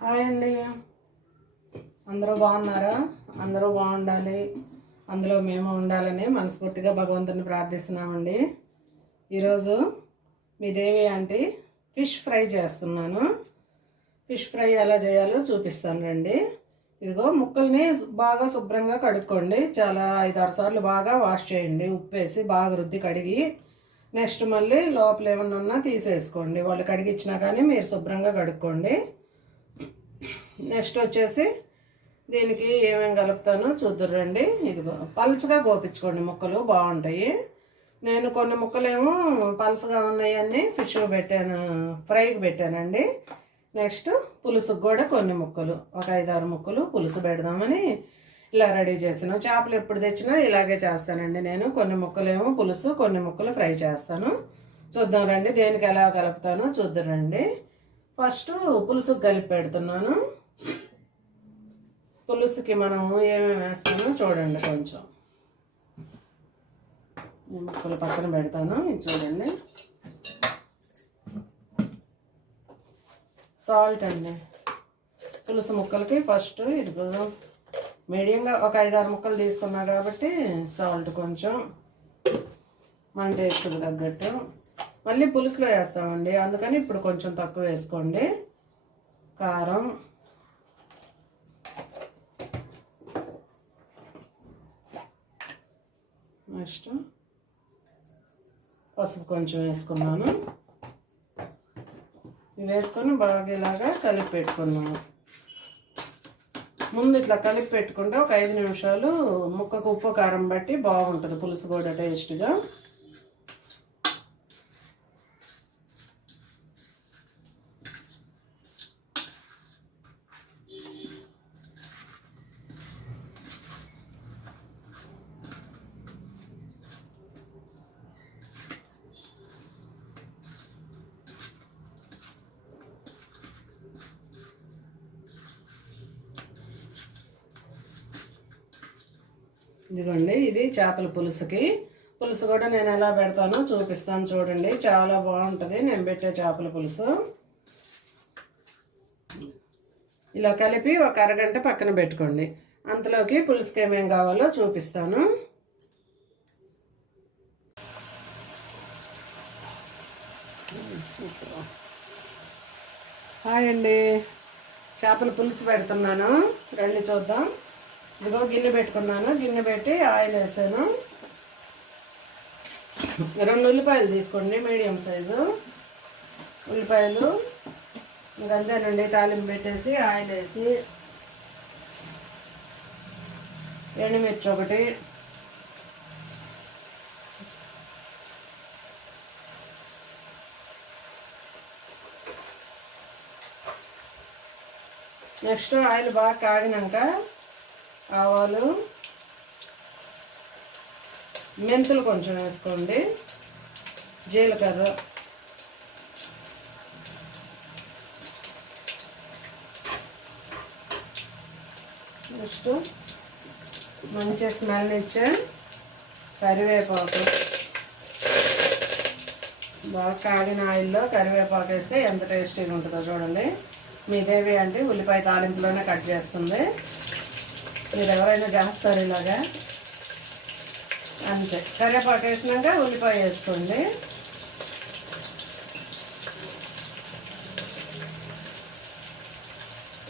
Hi అండి. అందరూ బాగున్నారా? అందరూ బాగుండాలి. అందులో మేము ఉండాలని మనస్ఫూర్తిగా భగవంతుని ప్రార్థిస్తున్నామండి. ఈరోజు మీ దేవి ఆంటీ ఫిష్ ఫ్రై చేస్తున్నాను. ఫిష్ ఫ్రై ఎలా చేయాలో చూపిస్తాను రండి. ఇదిగో ముక్కల్ని బాగా శుభ్రంగా కడుక్కోండి. చాలా ఐదారు సార్లు బాగా వాష్ చేయండి. ఉప్పేసి బాగా రుద్ది కడిగి నెక్స్ట్ మళ్ళీ లోపల ఏమన్నా ఉన్నా తీసేసుకోండి. వాళ్ళు కడిగిచ్చినా కానీ మీరు శుభ్రంగా కడుక్కోండి. నెక్స్ట్ వచ్చేసి దీనికి ఏమేమి కలుపుతానో చూద్దురండి ఇదిగో పలుచగా గోపించుకోండి ముక్కలు బాగుంటాయి. నేను కొన్ని ముక్కలేమో పలుసగా ఉన్నాయని ఫిష్ పెట్టాను ఫ్రైకి పెట్టానండి. నెక్స్ట్ పులుసుకు కూడా కొన్ని ముక్కలు ఒక ఐదారు ముక్కలు పులుసు పెడదామని ఇలా రెడీ చేసాను చేపలు ఎప్పుడు తెచ్చినా ఇలాగే చేస్తానండి నేను. కొన్ని ముక్కలేమో పులుసు కొన్ని ముక్కలు ఫ్రై చేస్తాను. చూద్దాం రండి దేనికి ఎలా కలుపుతానో చూద్దాం రండి ఫస్ట్ పులుసుకు కలిపి పెడుతున్నాను. పులుసుకి మనము ఏమేమి వేస్తామో చూడండి కొంచెం. ఈ ముక్కలు పక్కన పెడతాను ఇది చూడండి. సాల్ట్ అండి. పులుసు ముక్కలకి ఫస్ట్ ఇది మీడియంగా ఒక ఐదారు ముక్కలు తీసుకున్నా కాబట్టి సాల్ట్ కొంచెం. మన టేస్ట్కి తగ్గట్టు. మళ్ళీ పులుసులో వేస్తామండి అందుకని ఇప్పుడు కొంచెం తక్కువ వేసుకోండి. కారం. నెక్స్ట్ పసుపు కొంచెం వేసుకున్నాను. ఇవి వేసుకొని బాగా ఇలాగా కలిపి పెట్టుకున్నాను. ముందు ఇట్లా కలిపి పెట్టుకుంటే ఒక ఐదు నిమిషాలు ముక్కకు ఉప్పు కారం బట్టి బాగుంటుంది పులుసు కూడా టేస్ట్గా. ఇదిగోండి ఇది చేపల పులుసుకి. పులుసు కూడా నేను ఎలా పెడతానో చూపిస్తాను చూడండి. చాలా బాగుంటుంది. నేను పెట్టే చేపల పులుసు. ఇలా కలిపి ఒక అరగంట పక్కన పెట్టుకోండి. అంతలోకి పులుసుకి ఏమేం కావాలో చూపిస్తాను. హాయ్ అండి. చేపల పులుసు పెడుతున్నాను. రండి చూద్దాం. ఇదిగో గిన్నె పెట్టుకున్నాను. గిన్నె పెట్టి ఆయిల్ వేసాను. రెండు ఉల్లిపాయలు తీసుకోండి మీడియం సైజు. ఉల్లిపాయలు ఇంక అంతేనండి తాలింపు పెట్టేసి ఆయిల్ వేసి. ఎండుమిర్చి ఒకటి. నెక్స్ట్ ఆయిల్ బాగా కాగినాక ఆవాలు మెంతులు కొంచెం వేసుకోండి జీలకర్ర. నెక్స్ట్ మంచి స్మెల్ ఇచ్చే కరివేపాకు. బాగా కాగిన ఆయిల్లో కరివేపాకు వేస్తే ఎంత టేస్టీగా ఉంటుందో చూడండి. మీదేవి అంటే ఉల్లిపాయ తాలింపులోనే కట్ చేస్తుంది. మీరు ఎవరైనా చేస్తారు ఇలాగా? అంతే. కరివేపాకు వేసినాక ఉల్లిపాయ వేసుకోండి.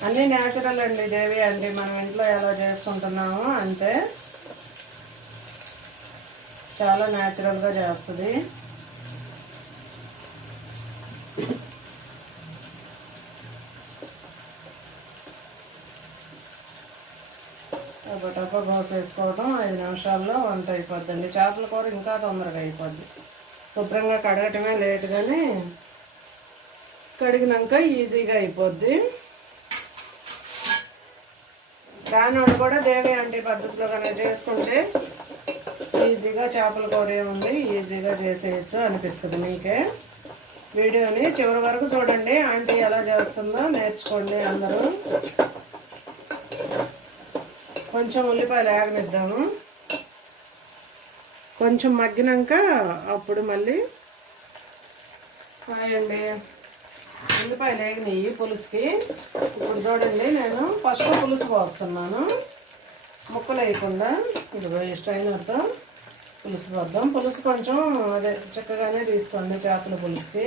అన్నీ న్యాచురల్ అండి దేవి అండి. మనం ఇంట్లో ఎలా చేసుకుంటున్నామో అంతే. చాలా న్యాచురల్గా చేస్తుంది. టపా కోసేసుకోవడం ఐదు నిమిషాల్లో వంట అయిపోద్దండి. చేపల కూర ఇంకా తొందరగా అయిపోద్ది. శుభ్రంగా కడగటమే లేట్ కానీ కడిగినాక ఈజీగా అయిపోద్ది. రానోడు కూడా దేవి అంటే పద్ధతిలో కనుక చేసుకుంటే ఈజీగా చేపల కూర ఏముంది? ఈజీగా చేసేయచ్చు అనిపిస్తుంది మీకే. వీడియోని చివరి వరకు చూడండి. ఆంటీ ఎలా చేస్తుందో నేర్చుకోండి అందరూ. కొంచెం ఉల్లిపాయలు ఆగనిద్దాము కొంచెం మగ్గినాక అప్పుడు మళ్ళీ అండి ఉల్లిపాయలు వేగినాయి పులుసుకి. ఇప్పుడు చూడండి నేను ఫస్ట్ పులుసు పోస్తున్నాను. ముక్కలు వేయకుండా ఇదిగో ఈ వద్దాం పులుసు పోద్దాం. పులుసు కొంచెం అదే చక్కగానే తీసుకోండి చేపల పులుసుకి.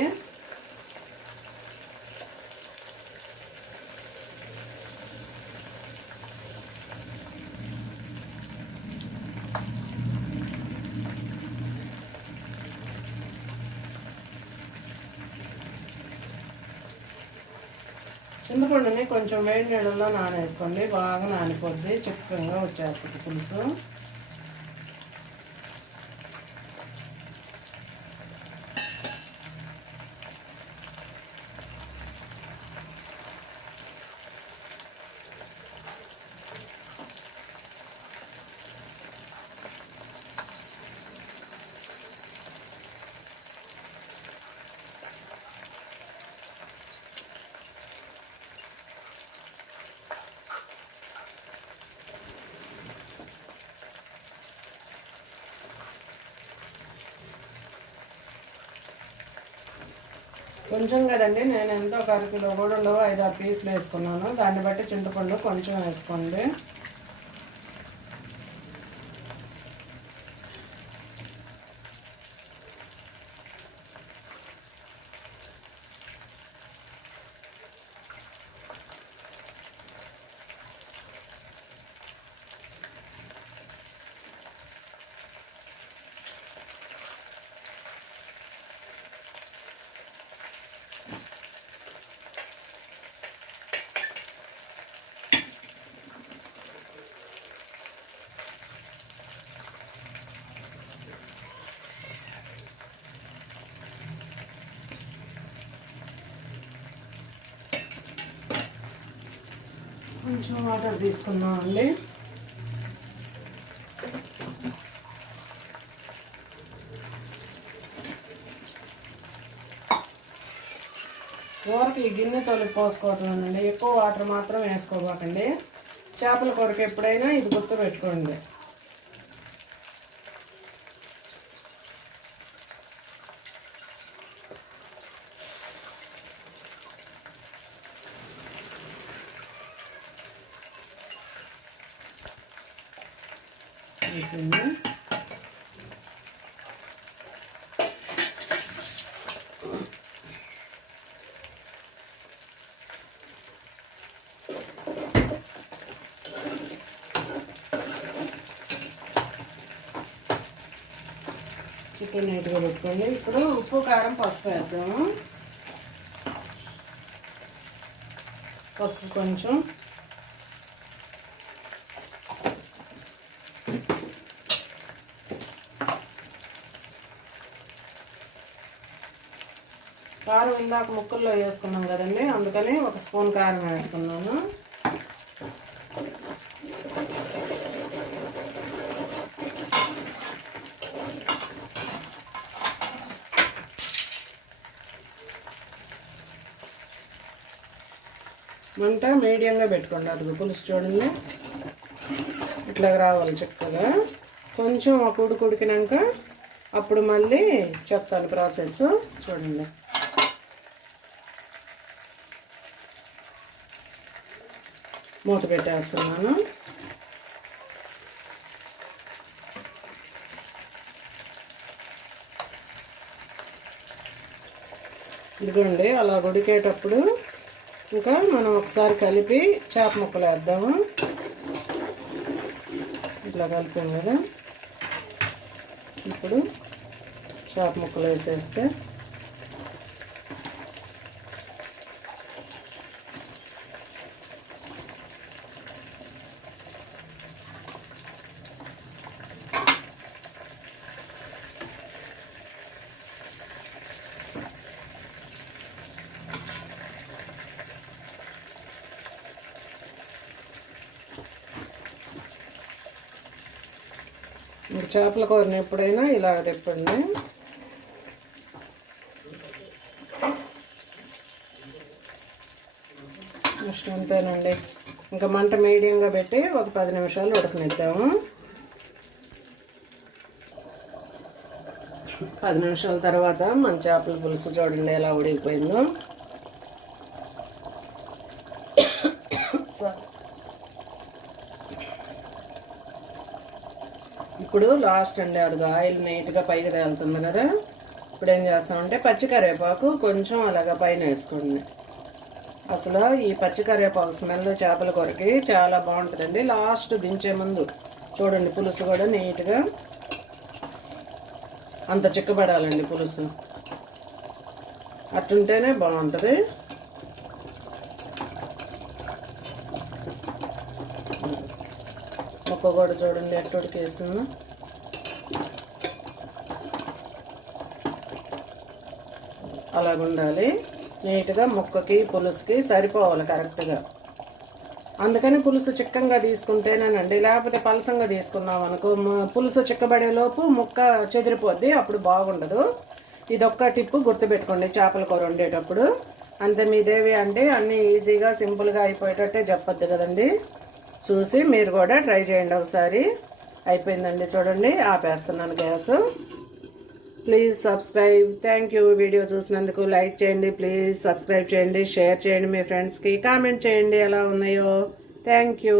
చింతపండుని కొంచెం వేడి నీళ్ళల్లో నానేసుకోండి. బాగా నానిపోద్ది. చిక్కగా వచ్చేస్తుంది పులుసు. కొంచెం కదండి నేను ఎంత ఒక అరకిలో కూడా ఉండవు ఐదు ఆరు పీసులు వేసుకున్నాను. దాన్ని బట్టి చింతపండు కొంచెం వేసుకోండి. కొంచెం వాటర్ తీసుకున్నాం అండి. కూరకి ఈ గిన్నె తొలిపి పోసుకోవటం ఎక్కువ వాటర్ మాత్రం వేసుకోబాకండి. చేపల కూరకి ఎప్పుడైనా ఇది గుర్తు పెట్టుకోండి అయిపోయింది చికెన్ నీట్గా పెట్టుకోండి. ఇప్పుడు ఉప్పు కారం పసుపు వేద్దాము. పసుపు కొంచెం. కారం ఇందాక ముక్కల్లో వేసుకున్నాం కదండి అందుకని ఒక స్పూన్ కారం వేసుకున్నాను. మంట మీడియంగా పెట్టుకోండి అది పులుసు చూడండి. ఇట్లా రావాలి చక్కగా. కొంచెం ఒక ఉడికి ఉడికినాక అప్పుడు మళ్ళీ చెప్తాను ప్రాసెస్. చూడండి. మూత పెట్టేస్తున్నాను. ఇదిగోండి అలా ఉడికేటప్పుడు ఇంకా మనం ఒకసారి కలిపి చేప ముక్కలు వేద్దాము. ఇట్లా కలిపాం కదా. ఇప్పుడు చేప ముక్కలు వేసేస్తే మీరు చేపల కూరని ఎప్పుడైనా ఇలా తెప్పండి. నెక్స్ట్ అంతేనండి. ఇంకా మంట మీడియంగా పెట్టి ఒక పది నిమిషాలు ఉడకనిద్దాము. పది నిమిషాల తర్వాత మన చేపల పులుసు చూడండి ఎలా ఉడికిపోయిందో ఒకసారి ఇప్పుడు లాస్ట్ అండి అది ఆయిల్ నీట్గా పైకి తేలుతుంది కదా. ఇప్పుడు ఏం చేస్తామంటే పచ్చి కరివేపాకు కొంచెం అలాగా పైన వేసుకోండి. అసలు ఈ పచ్చి కరివేపాకు స్మెల్ చేపల కొరకి చాలా బాగుంటుందండి. లాస్ట్ దించే ముందు చూడండి పులుసు కూడా నీట్గా అంత చిక్కబడాలండి పులుసు. అట్టుంటేనే బాగుంటుంది. ముక్క కూడా చూడండి ఎట్టుడికి వేసిందో అలాగుండాలి. నీట్గా ముక్కకి పులుసుకి సరిపోవాలి కరెక్ట్గా. అందుకని పులుసు చిక్కంగా తీసుకుంటేనేనండి లేకపోతే పలసంగా తీసుకున్నాం అనుకో పులుసు చిక్కబడే లోపు ముక్క చెదిరిపోద్ది అప్పుడు బాగుండదు. ఇదొక్క టిప్పు గుర్తుపెట్టుకోండి చేపల కూర వండేటప్పుడు. అంతే మీదేవి అంటే అన్నీ ఈజీగా సింపుల్గా అయిపోయేటట్టే చెప్పొద్దు కదండి. చూసి మీరు కూడా ట్రై చేయండి ఒకసారి. అయిపోయిందండి చూడండి ఆపేస్తున్నాను gas. Please subscribe thank you video చూసినందుకు లైక్ చేయండి ప్లీజ్ సబ్స్క్రైబ్ చేయండి షేర్ చేయండి మీ ఫ్రెండ్స్కి కామెంట్ చేయండి ఎలా ఉన్నాయో. Thank you